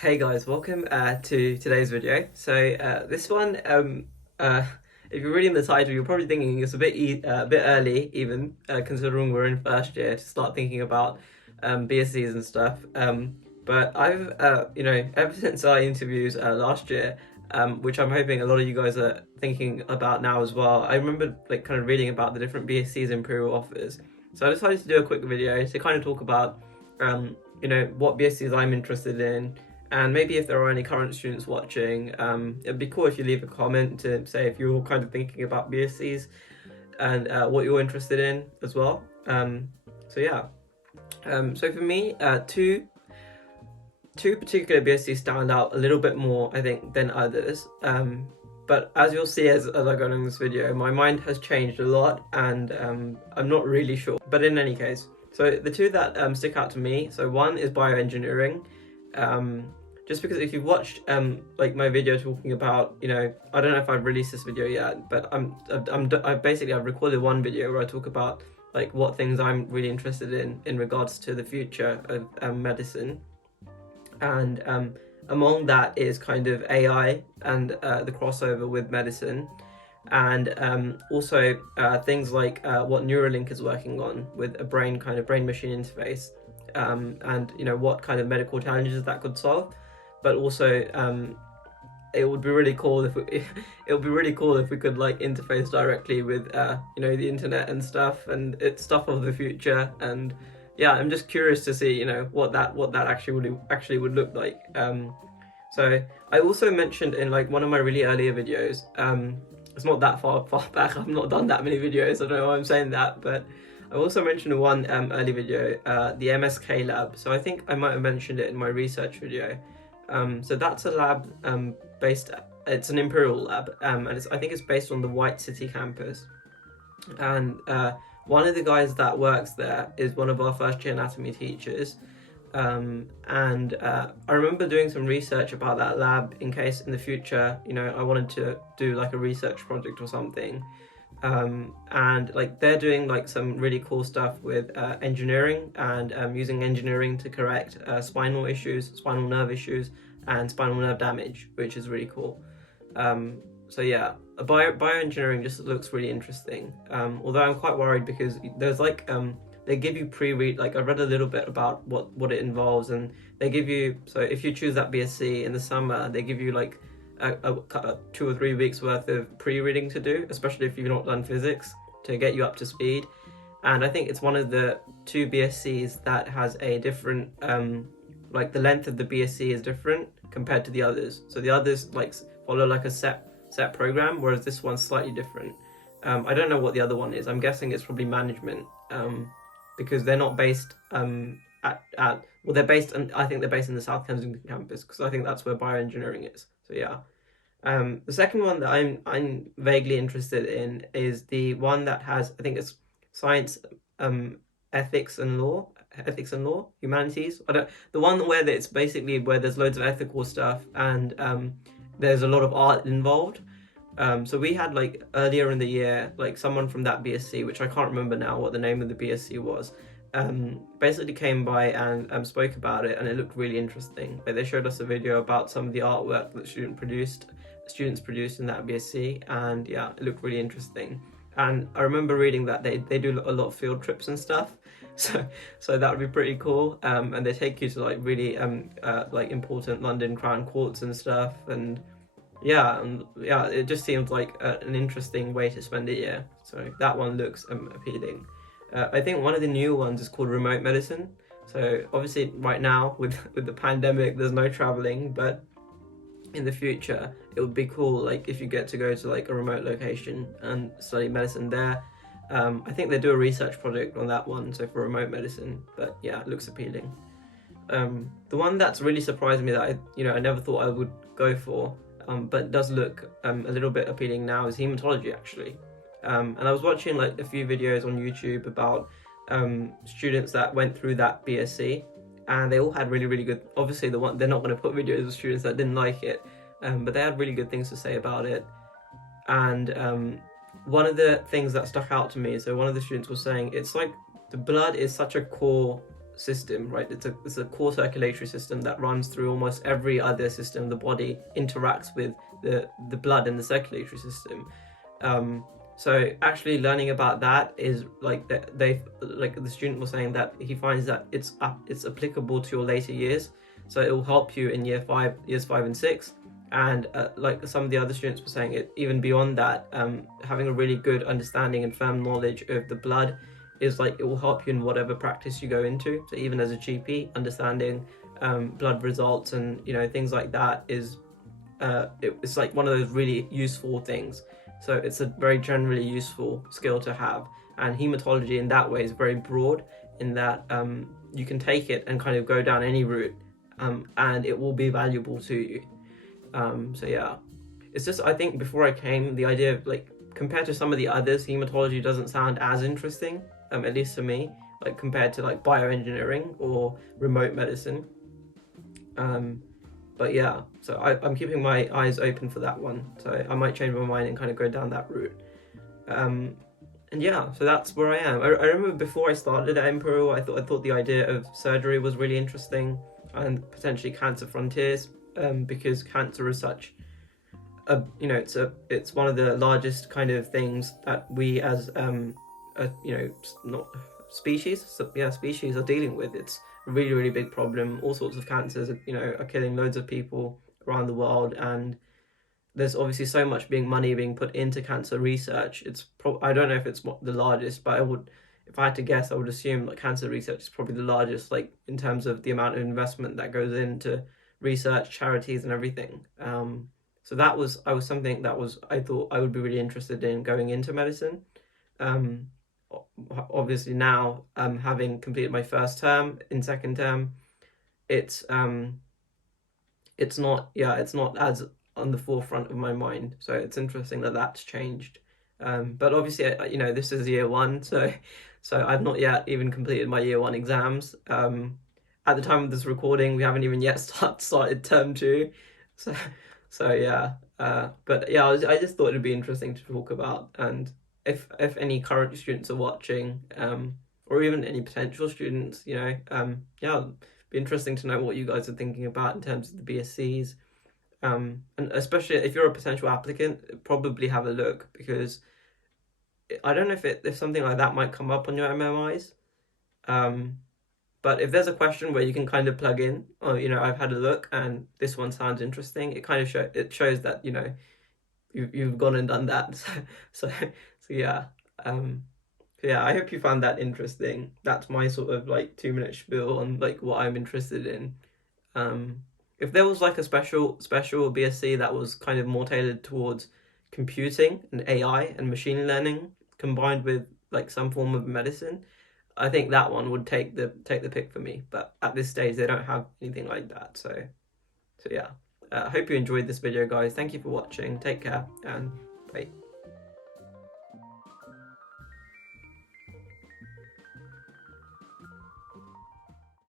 Hey guys, welcome to today's video. This one, if you're reading the title, you're probably thinking it's a bit early, even considering we're in first year to start thinking about BScs and stuff. But I've, ever since our interviews last year, which I'm hoping a lot of you guys are thinking about now as well. I remember like kind of reading about the different BScs Imperial offers. So I decided to do a quick video to kind of talk about, what BScs I'm interested in, and maybe if there are any current students watching, it'd be cool if you leave a comment to say if you're kind of thinking about BScs and what you're interested in as well. So yeah. So for me, two particular BScs stand out a little bit more, I think, than others. But as you'll see as I go along this video, my mind has changed a lot, and I'm not really sure. But in any case, so the two that stick out to me. So one is bioengineering. Just because if you've watched like my video talking about, I don't know if I've released this video yet, but I've recorded one video where I talk about like what things I'm really interested in regards to the future of medicine, and among that is kind of AI and the crossover with medicine, and also things like what Neuralink is working on with a brain machine interface, and what kind of medical challenges that could solve. But also it would be really cool if we could like interface directly with the internet and stuff, and it's stuff of the future. And yeah, I'm just curious to see what that actually would look like. So I also mentioned in like one of my really earlier videos, it's not that far back, I've not done that many videos, I don't know why I'm saying that, but I also mentioned in one early video the MSK Lab. So I think I might have mentioned it in my research video. So that's a lab it's an Imperial lab, and I think it's based on the White City campus. And one of the guys that works there is one of our first year anatomy teachers. And I remember doing some research about that lab in case in the future, I wanted to do like a research project or something. And like they're doing like some really cool stuff with engineering, and using engineering to correct spinal nerve issues, and spinal nerve damage, which is really cool. So yeah, bioengineering just looks really interesting. Although I'm quite worried because there's like they give you pre-read, like I read a little bit about what it involves, and they give you, so if you choose that BSc in the summer, they give you like a 2 or 3 weeks worth of pre-reading to do, especially if you've not done physics, to get you up to speed. And I think it's one of the two BScs that has a different like the length of the BSc is different compared to the others. So the others like follow like a set program, whereas this one's slightly different. I don't know what the other one is. I'm guessing it's probably management, because they're not based they're based I think they're based in the South Kensington campus, because I think that's where bioengineering is. So yeah. The second one that I'm vaguely interested in is the one that has, I think it's science, ethics and law, humanities. The one where it's basically where there's loads of ethical stuff, and there's a lot of art involved. So we had like earlier in the year, like someone from that BSc, which I can't remember now what the name of the BSc was, basically came by and spoke about it, and it looked really interesting. Like they showed us a video about some of the artwork that students produced in that BSc, and yeah, it looked really interesting. And I remember reading that they do a lot of field trips and stuff, so that would be pretty cool. And they take you to like really like important London Crown Courts and stuff, and yeah, it just seemed like an interesting way to spend a year. So that one looks appealing. I think one of the new ones is called remote medicine. So obviously right now with the pandemic, there's no traveling, but in the future it would be cool like if you get to go to like a remote location and study medicine there. I think they do a research project on that one, so for remote medicine, but yeah, it looks appealing. The one that's really surprised me that I never thought I would go for, but does look a little bit appealing now, is hematology actually. And I was watching like a few videos on YouTube about students that went through that BSc, and they all had really, really good, obviously they're not going to put videos of students that didn't like it, but they had really good things to say about it. And one of the things that stuck out to me, so one of the students was saying it's like the blood is such a core system, right? It's a core circulatory system that runs through almost every other system of the body, interacts with the blood and the circulatory system. Um, so actually learning about that is like they like the student was saying that he finds that it's applicable to your later years. So it will help you in years 5 and 6, and like some of the other students were saying, it even beyond that, having a really good understanding and firm knowledge of the blood is like it will help you in whatever practice you go into. So even as a GP, understanding blood results and things like that is it's like one of those really useful things. So it's a very generally useful skill to have. And hematology in that way is very broad in that you can take it and kind of go down any route, and it will be valuable to you. So yeah, it's just, I think before I came, the idea of like, compared to some of the others, hematology doesn't sound as interesting, at least to me, like compared to like bioengineering or remote medicine. But yeah, so I'm keeping my eyes open for that one. So I might change my mind and kind of go down that route. And yeah, so that's where I am. I remember before I started at Imperial, I thought the idea of surgery was really interesting, and potentially cancer frontiers, because cancer is such a it's one of the largest kind of things that we as not species, so, yeah, species are dealing with. It's a really, really big problem. All sorts of cancers are killing loads of people around the world, and there's obviously so much money being put into cancer research. I don't know if it's the largest, but if I had to guess, I would assume like cancer research is probably the largest, like in terms of the amount of investment that goes into research, charities, and everything. So I was something that I thought I would be really interested in going into medicine. Um, Obviously now, having completed my first term, in second term, it's it's not as on the forefront of my mind. So it's interesting that that's changed. But obviously, this is year one, so I've not yet even completed my year one exams. At the time of this recording, we haven't even yet started term two. So so yeah. But yeah, I just thought it'd be interesting to talk about, and if any current students are watching, or even any potential students, yeah, be interesting to know what you guys are thinking about in terms of the BSCs. And especially if you're a potential applicant, probably have a look, because I don't know if something like that might come up on your MMIs. Um, but if there's a question where you can kind of plug in, oh, I've had a look and this one sounds interesting, it kind of shows that you've gone and done that. So yeah. Um, yeah, I hope you found that interesting. That's my sort of like 2 minute spiel on like what I'm interested in. Um, if there was like a special BSc that was kind of more tailored towards computing and AI and machine learning combined with like some form of medicine, I think that one would take the pick for me. But at this stage, they don't have anything like that. So yeah. I hope you enjoyed this video, guys. Thank you for watching. Take care, and bye.